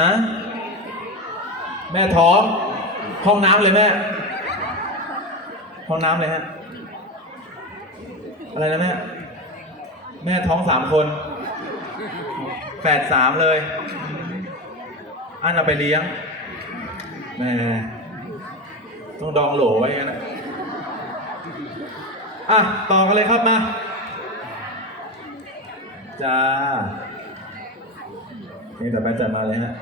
ฮะแม่ท้องห้องน้ำเลยแม่ ห้องน้ำเลยฮะ อะไรนะแม่ แม่ท้องสามคนแฝดสามเลย อันเอาไปเลี้ยงแม่ต้องดองโหลไว้งั้นนะอะ ต่อกันเลยครับมา จ้า นี่แต่ไปจัดมาเลยฮะ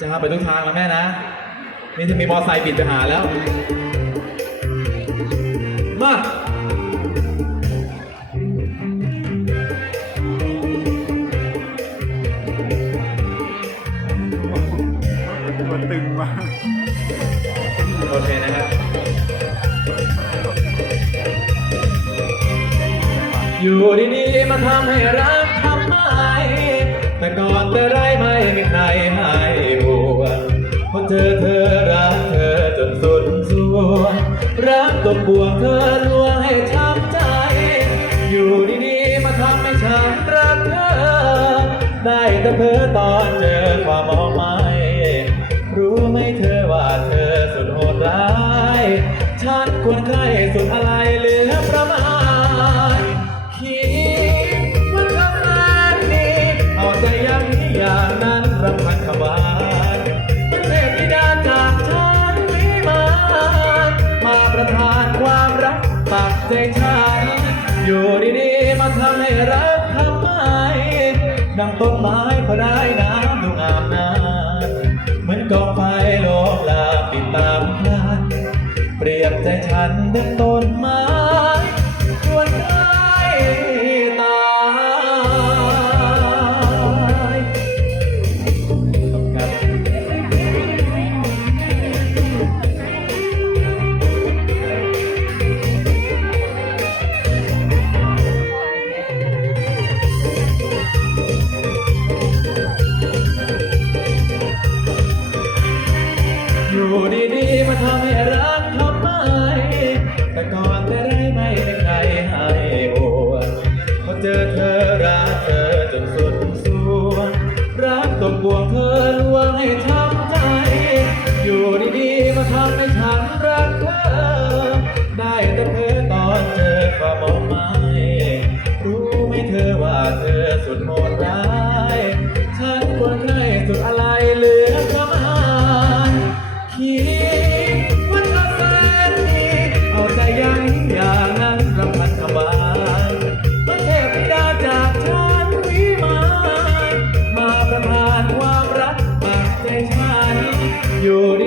จ้าไปทุกทางแล้วแม่นะ นี่จะมีมอไซค์บิดไปหาแล้ว มาตัวตึงมากโอเคนะครับ อยู่ดีๆมาทำให้รักทำไมแต่ก่อนแต่ไรไม่มีใครให้ห่วเพราะเธอเธอรักเธอจนสุดสวงรักตกบ่วงเธอลวงให้ช้ำใจ อยู่ดีๆมาทำให้ฉันรักเธอ ได้แต่เพ้อตอนเจอความมองม่รู้ รำพันขวานมันเทพธิดาจากฉันวิมานมาประทานความรักปักใจฉันอยู่ดีๆ มาทำให้รักทำไมดังต้นไม้พอได้น้ำดูงามนานเหมือนกองไฟโลกลาปิดตามพลานเปรียบใจฉันดังต้นไม้ ช้ำใจ อยู่ดีๆมาทำให้ฉันรักเธอ ได้แต่เพ้อตอนเจอความมองไม่ รู้ไหมเธอว่าเธอสุดโหดร้าย ฉันควรให้สุดอะไร อ